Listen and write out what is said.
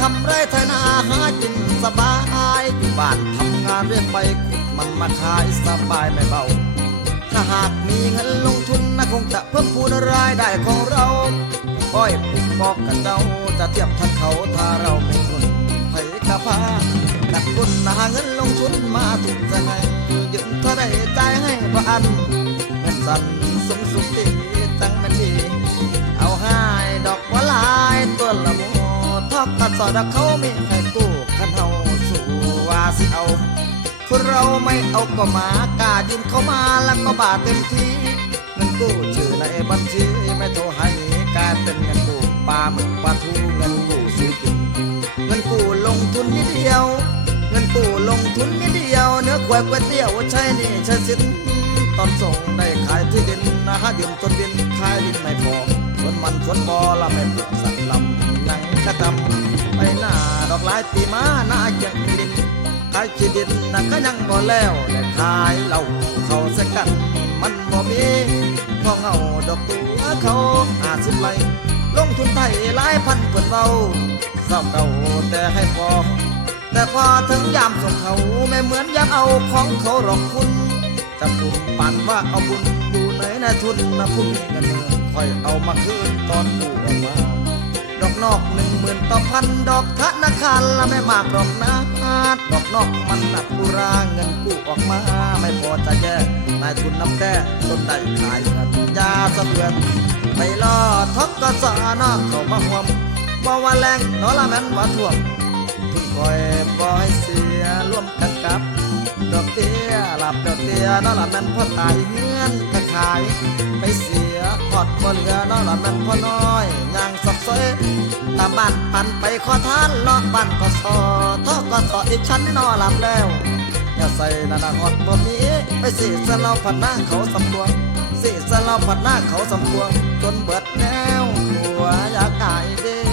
ทำไรไทยนาหากินสบายอยู่บ้านทำงานเรื่อยไปขุดมันมาขายสบายไม่เบา ถ้าหากมีเงินลงทุนนะคงจะเพิ่มพูนรายได้ของเราก้อยปุกบอกกันเจ้าจะเทียบทันเขาถ้าเราไม่ทุนไผกะพากัดกุนหาเงินลงทุนมาถูกจะให้ยืมเท่าได้ใจให้บ่อันเงินสั่นสมสุขดีตั้งมันดีเอาให้ดอกว่าหลายตัว ทอกกัดสอดเขาไม่ให้กู้ขันเฮาสู่ว่าสิเอาคนเราไม่เอาก็มากายืมเขามาแล้วก็บาดเต็มทีเงินกู้ชื่อในบัญชีไม่โทรหาหนีกลายเป็นเงินกู้ปลาหมึกปลาทูเงินกู้ซื้อกินเงินกู้ลงทุนนิดเดียว เงินกู้ลงทุนนิดเดียวเนื้อควายก๋วยเตี๋ยวใช่นี่ใช่สินตอนส่งได้ขายที่ดินนะฮะยืมจนดินขายดินไม่พอ ดอกไม้ปีมาหน้าเกียงดินขายที่ดินนะก็ยังบ่แล้วแต่ขายเหล้าเขาเสกันมันบ่มีพอเงาดอกตัวเขาหาสิบไร่ลงทุนไทยหลายพันเพิ่นเบาเศร้าเก่าแต่ให้พอ แต่พอถึงยามส่งเขาไม่เหมือนยากเอาของเขาหรอกคุณจะพูดปั่นว่าเอาบุญอยู่ไหนนะทุนนะผู้มีเงินเดือนคอยเอามาคืนตอนกูออกมา ดอกนอกหนึ่งหมื่นต่อพันดอกธนาคารละไม่มากดอกนะดอกนอกมันหนักบุราเงินกู้ออกมา ไม่พอจะแย่นายทุนน้ำแก่ต้นได้ขายกันยาสะเทือนไปล่อทกกสานอเข้ามาห่วมบ่ว่าแรงนอละแม่นว่าท่วมทุนคอยบ่ให้เสียร่วมกันกับ กับดอเตี้ยนอละแม่นพ่อตายเฮือนก็ขาย ไปเสียพอดบ่เหลือนอละแม่นพ่อน้อยย่างสับเซยตามบ้านปันไปขอทานเลาะบ้านก็สอทอก็สออีกชั้นนอหลับแล้วอย่าใส่นานาฮอดบ่มีไปสิสะเลาผัดหน้าเขาสำรวงสิสะเลาผัดหน้าเขาสำรวงจนเบิดแนวหัวอยากตายเด้